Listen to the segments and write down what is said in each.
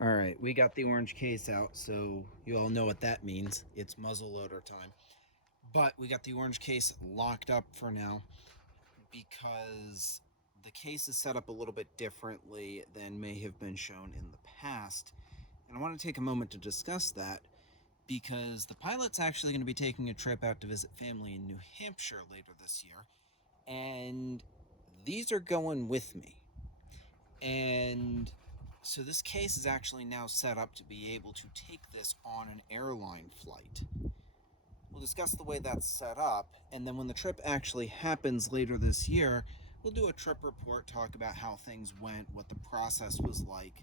All right, we got the orange case out, so you all know what that means. It's muzzle loader time. But we got the orange case locked up for now because the case is set up a little bit differently than may have been shown in the past. And I want to take a moment to discuss that because the pilot's actually going to be taking a trip out to visit family in New Hampshire later this year. And these are going with me. And so this case is actually now set up to be able to take this on an airline flight. We'll discuss the way that's set up, and then when the trip actually happens later this year, we'll do a trip report, talk about how things went, what the process was like,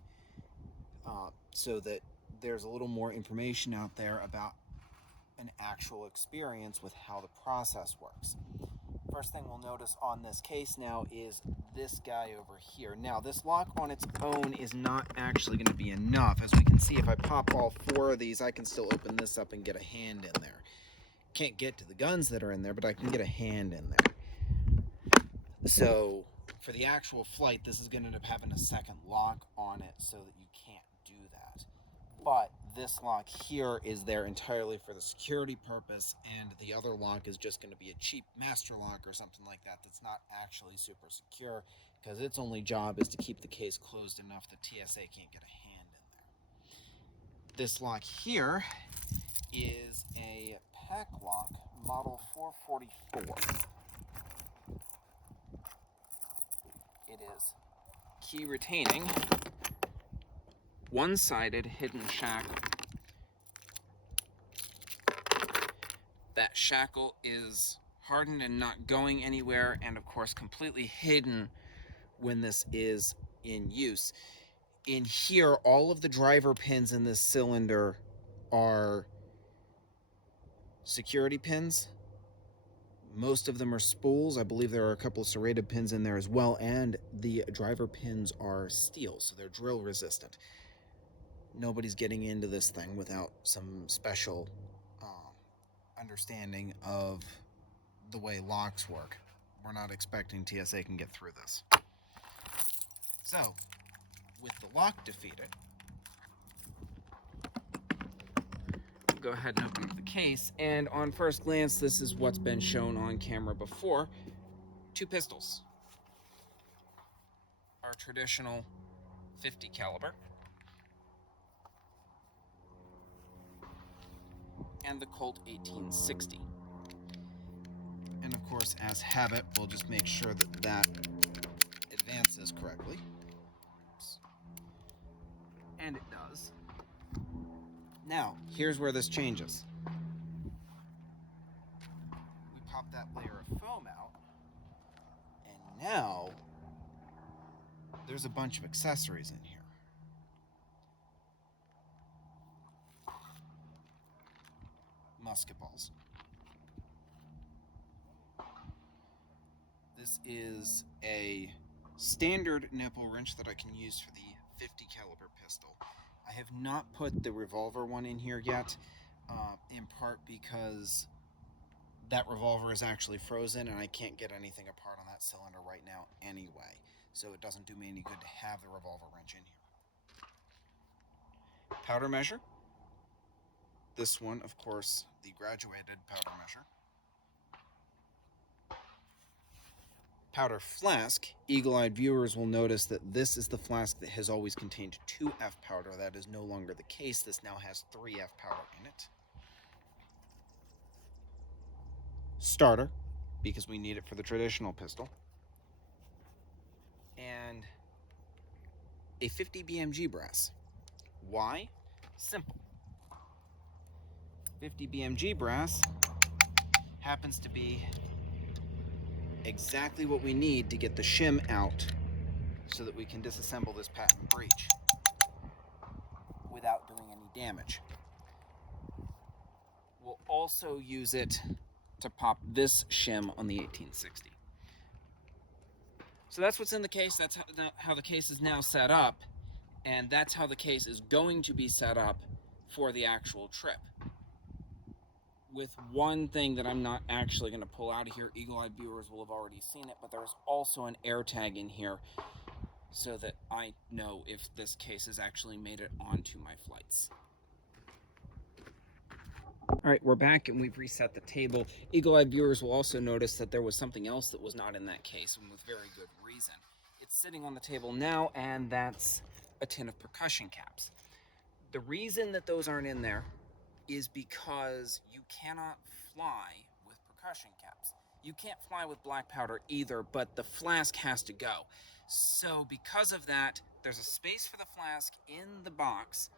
so that there's a little more information out there about an actual experience with how the process works. First thing we'll notice on this case now is this guy over here. Now, this lock on its own is not actually going to be enough. As we can see, if I pop all four of these, I can still open this up and get a hand in there. Can't get to the guns that are in there, but I can get a hand in there. So, for the actual flight, this is going to end up having a second lock on it so that you can't do that. But this lock here is there entirely for the security purpose, and the other lock is just going to be a cheap master lock or something like that that's not actually super secure, because its only job is to keep the case closed enough that TSA can't get a hand in there. This lock here is a pack lock model 444. It is key retaining, one-sided hidden shackle. That shackle is hardened and not going anywhere, and of course completely hidden when this is in use. In here, all of the driver pins in this cylinder are security pins. Most of them are spools. I believe there are a couple of serrated pins in there as well, and the driver pins are steel, so they're drill resistant. Nobody's getting into this thing without some special understanding of the way locks work. We're not expecting TSA can get through this. So, with the lock defeated, we'll go ahead and open up the case, and on first glance, this is what's been shown on camera before. 2 pistols. Our traditional 50 caliber. And the Colt 1860. And of course, as habit, we'll just make sure that that advances correctly. Oops. And it does. Now, here's where this changes. We pop that layer of foam out, and now there's a bunch of accessories in here. Musket balls. This is a standard nipple wrench that I can use for the 50 caliber pistol. I have not put the revolver one in here yet, in part because that revolver is actually frozen and I can't get anything apart on that cylinder right now anyway, so it doesn't do me any good to have the revolver wrench in here. Powder measure. This one, of course, the graduated powder measure. Powder flask. Eagle-eyed viewers will notice that this is the flask that has always contained 2F powder. That is no longer the case. This now has 3F powder in it. Starter, because we need it for the traditional pistol. And a 50 BMG brass. Why? Simple. 50 BMG brass happens to be exactly what we need to get the shim out so that we can disassemble this patent breech without doing any damage. We'll also use it to pop this shim on the 1860. So that's what's in the case. That's how the case is now set up, and that's how the case is going to be set up for the actual trip. With one thing that I'm not actually going to pull out of here. Eagle-eyed viewers will have already seen it, but there's also an air tag in here so that I know if this case has actually made it onto my flights. All right, we're back and we've reset the table. Eagle-eyed viewers will also notice that there was something else that was not in that case, and with very good reason. It's sitting on the table now, and that's a tin of percussion caps. The reason that those aren't in there is because you cannot fly with percussion caps. You can't fly with black powder either, but the flask has to go. So because of that, there's a space for the flask in the box,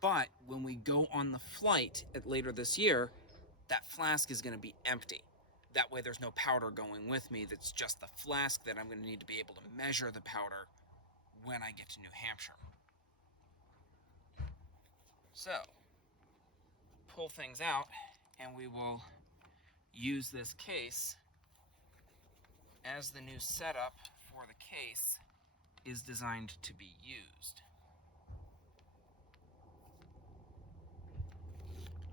but when we go on the flight later this year, that flask is going to be empty. That way there's no powder going with me. That's just the flask that I'm going to need to be able to measure the powder when I get to New Hampshire. So, pull things out and we will use this case as the new setup for the case is designed to be used.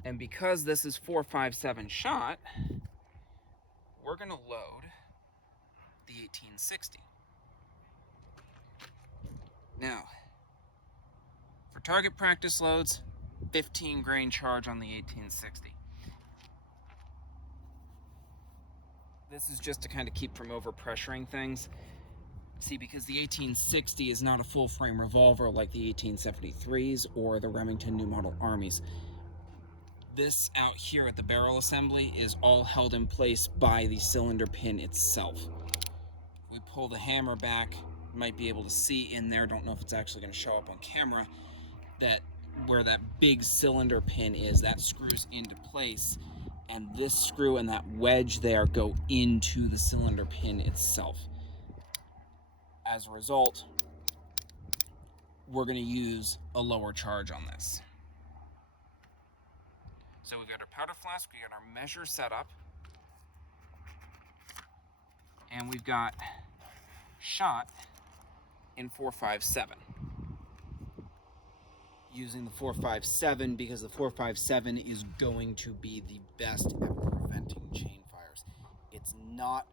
And because this is 4.57 shot, we're going to load the 1860. Now, for target practice loads, 15 grain charge on the 1860. This is just to kind of keep from overpressuring things. See, because the 1860 is not a full frame revolver like the 1873s or the Remington New Model Armies. This out here at the barrel assembly is all held in place by the cylinder pin itself. We pull the hammer back, you might be able to see in there, don't know if it's actually going to show up on camera, that where that big cylinder pin is, that screws into place, and this screw and that wedge there go into the cylinder pin itself. As a result, we're going to use a lower charge on this. So we've got our powder flask, we've got our measure set up, and we've got shot in 4.57. Using the 4.57 because the 4.57 is going to be the best at preventing chain fires. It's not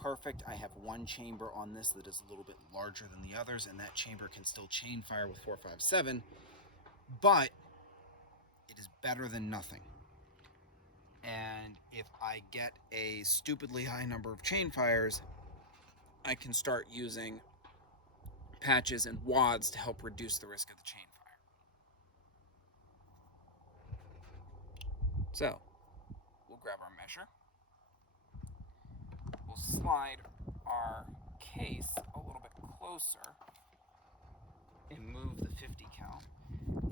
perfect. I have one chamber on this that is a little bit larger than the others, and that chamber can still chain fire with 4.57, but it is better than nothing. And if I get a stupidly high number of chain fires, I can start using patches and wads to help reduce the risk of the chain fire. So, we'll grab our measure. We'll slide our case a little bit closer and move the 50 cal.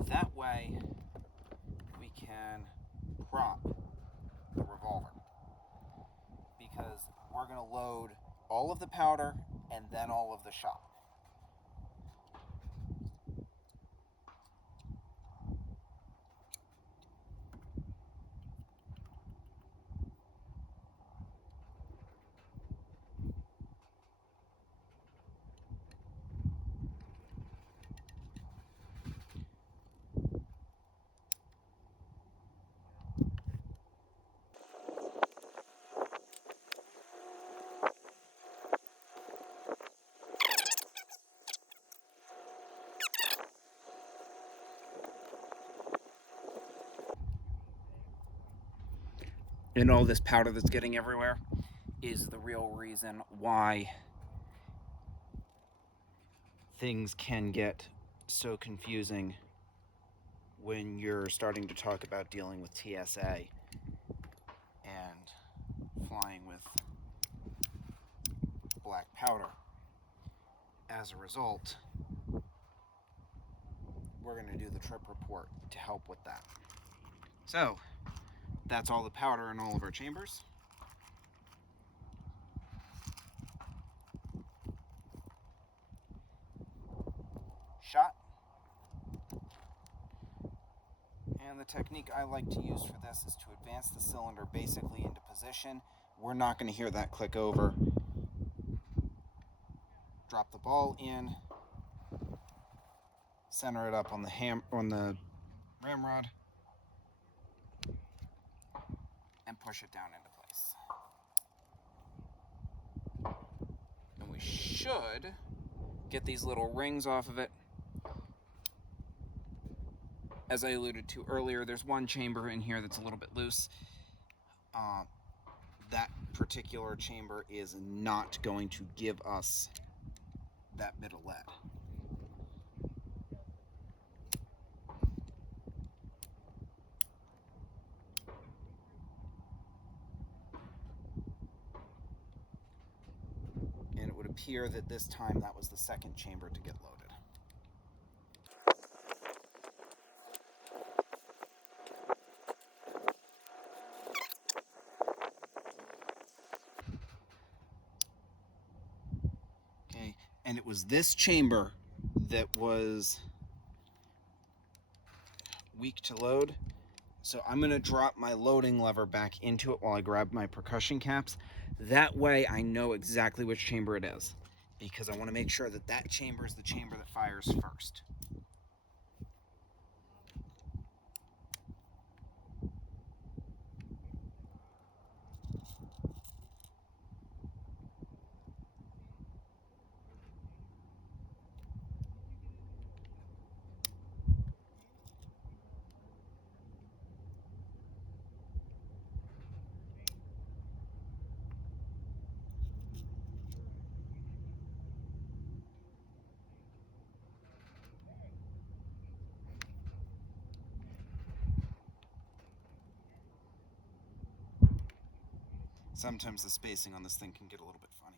That way, we can prop the revolver, because we're going to load all of the powder and then all of the shot. And all this powder that's getting everywhere is the real reason why things can get so confusing when you're starting to talk about dealing with TSA and flying with black powder. As a result, we're going to do the trip report to help with that. So, that's all the powder in all of our chambers. Shot. And the technique I like to use for this is to advance the cylinder basically into position. We're not going to hear that click over. Drop the ball in, center it up on the ramrod, and push it down into place. And we should get these little rings off of it. As I alluded to earlier, there's one chamber in here that's a little bit loose. That particular chamber is not going to give us that bit of lead. And it would appear that this time that was the second chamber to get loaded. Okay, and it was this chamber that was weak to load. So I'm going to drop my loading lever back into it while I grab my percussion caps. That way I know exactly which chamber it is, because I want to make sure that that chamber is the chamber that fires first. Sometimes the spacing on this thing can get a little bit funny.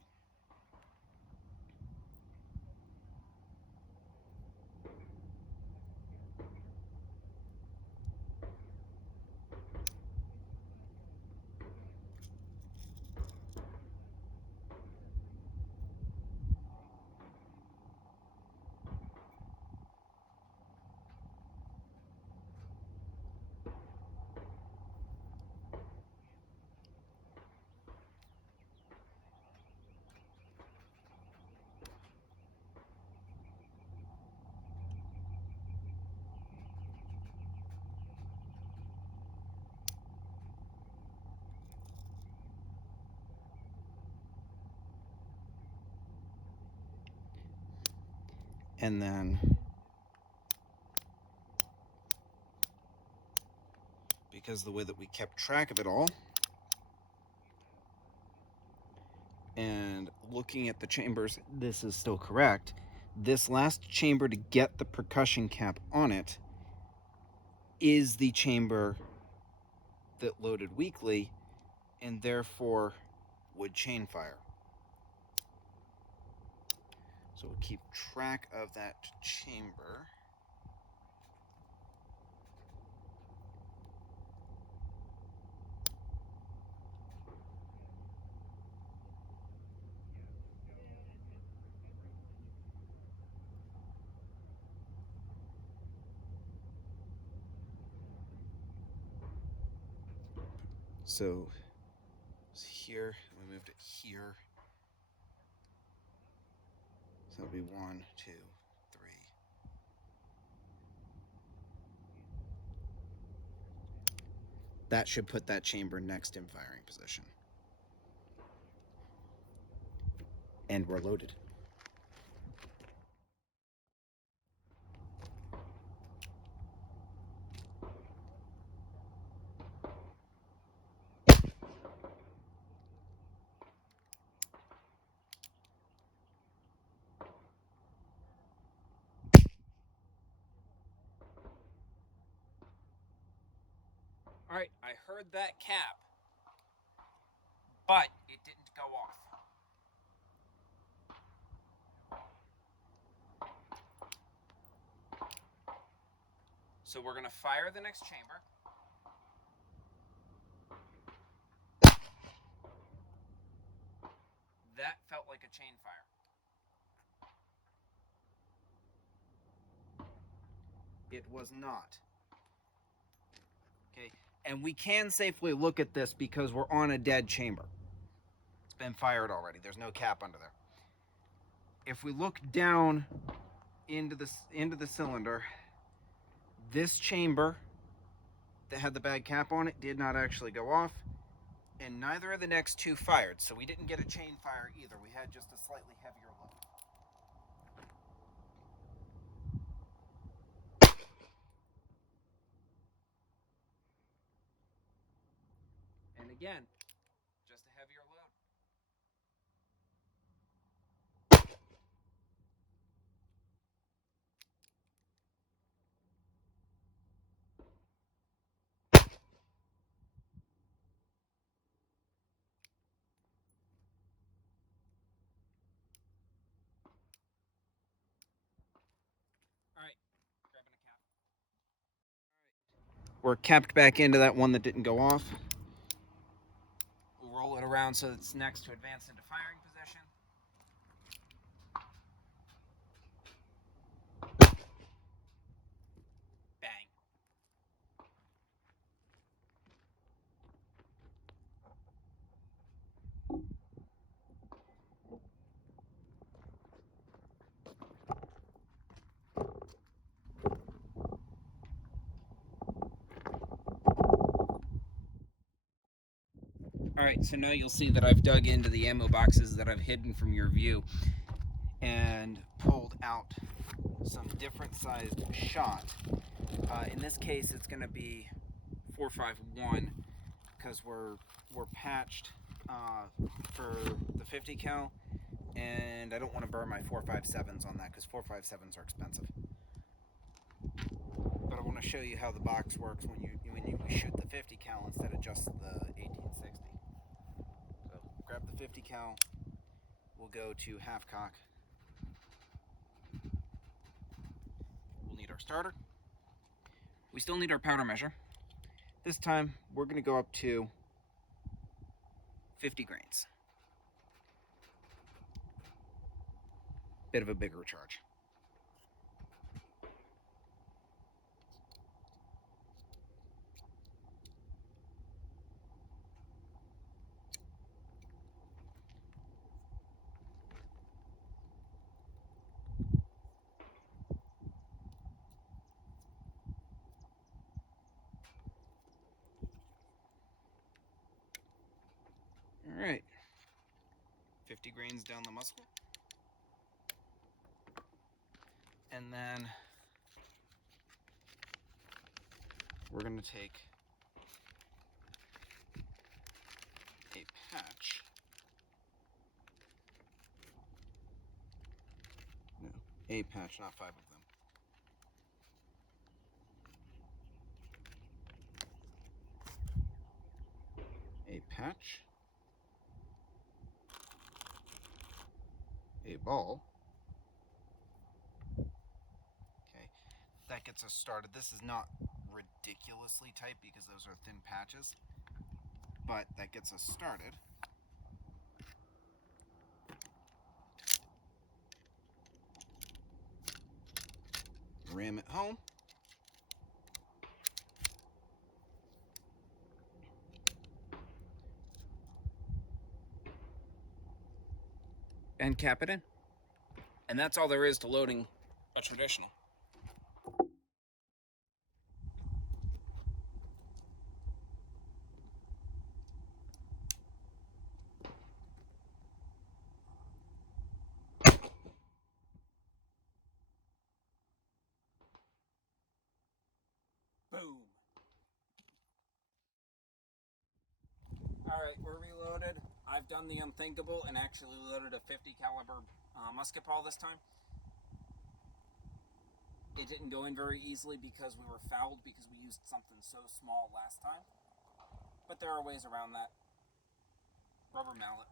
And then, because of the way that we kept track of it all, and looking at the chambers, this is still correct. This last chamber to get the percussion cap on it is the chamber that loaded weakly and therefore would chain fire. So we'll keep track of that chamber. So it's here, we moved it here. So that'll be 1, 2, 3. That should put that chamber next in firing position. And we're loaded. All right, I heard that cap, but it didn't go off. So we're gonna fire the next chamber. That felt like a chain fire. It was not. Okay, and we can safely look at this because we're on a dead chamber. It's been fired already. There's no cap under there. If we look down into the cylinder, this chamber that had the bad cap on it did not actually go off, and neither of the next two fired. So we didn't get a chain fire either. We had just a slightly heavier load. again, just a heavier load. All right, grabbing a cap. All right, we're capped back into that one that didn't go off. We'll roll it around so it's next to advance into firing position. Bang. Alright, so now you'll see that I've dug into the ammo boxes that I've hidden from your view and pulled out some different sized shot. In this case, it's going to be 4.51 because we're patched for the 50 cal, and I don't want to burn my 4.57s on that because 4.57s are expensive. But I want to show you how the box works when you shoot the 50 cal instead of just the 1860. So grab the 50 cal. We'll go to half cock. We'll need our starter. We still need our powder measure. This time we're going to go up to 50 grains. Bit of a bigger charge. Alright, 50 grains down the muzzle. And then we're going to take a patch. No, a patch, not 5 of them. A patch. A ball. Okay, that gets us started. This is not ridiculously tight because those are thin patches, but that gets us started. Ram it home. And cap it in. And that's all there is to loading a traditional. Boom. Alright, we're reloaded. I've done the unthinkable and actually loaded a 50 caliber musket ball this time. It didn't go in very easily because we were fouled because we used something so small last time. But there are ways around that. Rubber mallet.